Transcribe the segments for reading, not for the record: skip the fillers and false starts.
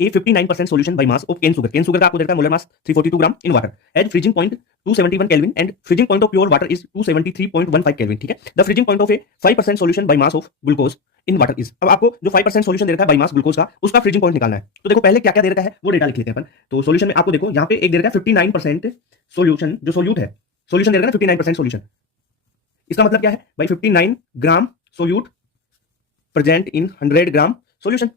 A 59% solution by mass of cane sugar. Cane sugar का आपको देता है molar mass 342 gram in water at freezing point 271 kelvin and freezing point of pure water is 273.15 kelvin. ठीक है, the freezing point of A 5% solution by mass of glucose in water is. अब आपको जो 5% solution दे रखा है by mass glucose का, उसका freezing point निकालना है। तो देखो पहले क्या क्या दे रखा है वो डेटा लिख लेते हैं अपन। तो सॉल्यूशन में आपको देखो यहाँ पे एक दे रखा है 59% सॉल्यूशन, जो सोल्यूट है सॉल्यूशन दे रखा है ना 59% सॉल्यूशन। इसका मतलब क्या है भाई 59 gram solute present in 100 gram solution.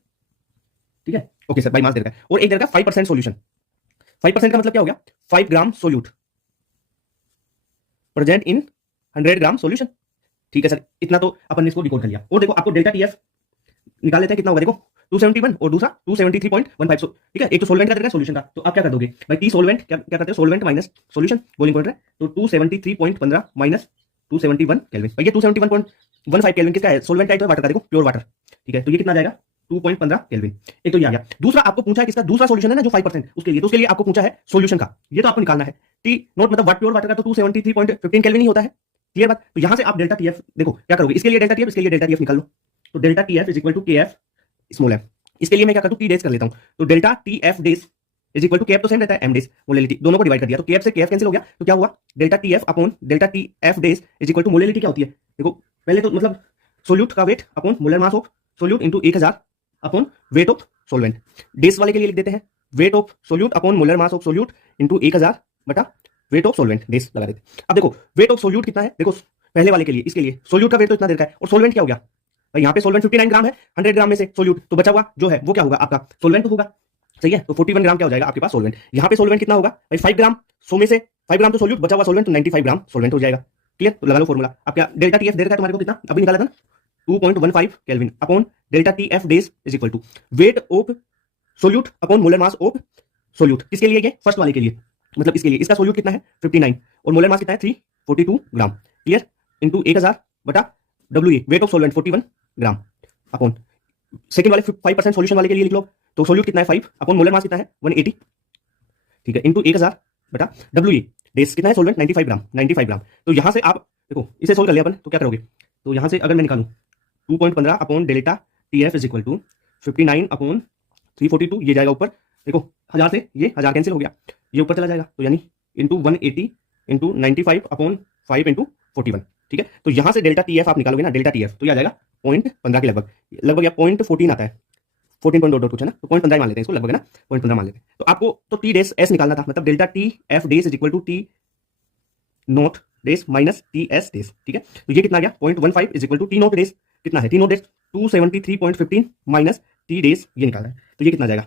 ठीक है, ओके सर, बाय मास दे रखा है। और एक दे रखा है 5% सॉल्यूशन। 5% का मतलब क्या हो गया 5 gram solute present in 100 gram solution. ठीक है सर, इतना तो अपन ने इसको डिकोड कर लिया। और देखो आपको डेल्टा टीएफ निकाल लेते हैं, कितना होगा देखो 271 और दूसरा 273.15। ठीक है, एक तो सोलवेंट का दे रखा है सॉल्यूशन का, तो आप क्या कर दोगे भाई टी सोलवेंट क्या करते हो solvent minus solution boiling point है, तो 273.15 माइनस 271 केल्विन। भाई ये 271.15 केल्विन किसका है सोलवेंट का है, तो वाटर का देखो प्योर वाटर। ठीक है, तो ये कितना आ जाएगा 2.15 केल्विन। एक तो ये आ गया। दूसरा आपको पूछा है किसका, दूसरा सॉल्यूशन है ना जो 5% उसके लिए, तो उसके लिए आपको पूछा है सॉल्यूशन का, ये तो आपको निकालना है। टी नोट मतलब प्योर वाटर का तो 273.15 केल्विन ही होता है। क्लियर बात। तो यहां से आप डेल्टा टीएफ देखो क्या करोगे, इसके लिए डेल्टा टीएफ, इसके लिए डेल्टा टीएफ निकाल लो। तो delta TF is equal to KF small F. इसके लिए मैं क्या करता हूं टी डेज कर लेता हूं, तो delta TF dash is equal to KF तो सेम रहता है एम डेज मोलेलिटी, दोनों को डिवाइड कर दिया तो केएफ से केएफ कैंसिल हो गया, तो क्या हुआ delta TF upon delta TF dash is equal to molality क्या होती है देखो पहले तो मतलब सोल्यूट का weight upon molar mass of solute into 1000 upon weight of solvent. Dash वाले के लिए लिख देते हैं weight of solute upon molar mass of solute into 1000 बटा वेट ऑफ सोलवेंट, डेज लगा देते हैं। अब देखो वेट ऑफ सोल्यूट कितना है, देखो पहले वाले के लिए इसके लिए सोल्यूट का वेट तो इतना दे रखा है और सोलवेंट क्या हो गया यहाँ पे सोलवेंट 59 ग्राम है, 100 ग्राम में से सोल्यूट तो बचा हुआ जो है वो क्या होगा आपका सोलवेंट होगा। सही है, तो 41 ग्राम क्या हो जाएगा आपके पास सोलवेंट। यहाँ पे सोलवेंट कितना होगा भाई 5 ग्राम, 100 में से 5 ग्राम तो सोल्यूट, बचा हुआ सोलवेंट तो 95 ग्राम सोलवेंट हो जाएगा। क्लियर, तो लगा लो फॉर्मूला। अब क्या डेल्टा टीएफ दे रखा है तुम्हारे को कितना अभी निकाला था ना 2.15 kelvin upon delta TF dash is equal to weight of solute upon molar mass of solute. किसके लिए, ये फर्स्ट वाले के लिए, मतलब इसके लिए इसका सोल्यूट कितना है 59 और मोलर मास कितना है 342 ग्राम। क्लियर, इंटू 1000 बटा W wait of solvent 41 gram upon second वाले 5% सॉल्यूशन वाले के लिए लिख लो, तो सोल्यूट कितना है 5 अपॉन मोलर मास कितना है 180। ठीक है, इंटू 1000 बटा डब्ल्यू डेज कितना है सोलवेंट 95 ग्राम। तो यहां से आप देखो इसे सोल्व कर लिया अपन, तो क्या करोगे, तो यहां से अगर मैं निकालूं 2.15 upon delta TF is equal to 59 upon 342, ये जाएगा ऊपर देखो 1000 से ये 1000 कैंसिल हो गया, ये ऊपर चला जाएगा, तो यानी इंटू 180 इंटू 95 अपॉन 5 इंटू 41। ठीक है, तो यहां से डेल्टा टीएफ आप निकालोगे ना डेल्टा टीएफ, तो ये आ जाएगा 0.15 के लगभग या 0.14 आता है, 14.2 कुछ है ना, तो 0.15 मान लेते हैं इसको, लगभग है ना 0.15 मान लेते हैं। तो आपको तो टी डेज एस निकालना था, मतलब delta T F dash is equal to T naught dash minus T S dash. ठीक है, तो ये कितना आ गया 0.15 is equal to T naught dash, कितना है T naught dash 273.15 minus T dash, ये निकालना है, तो ये कितना आ जाएगा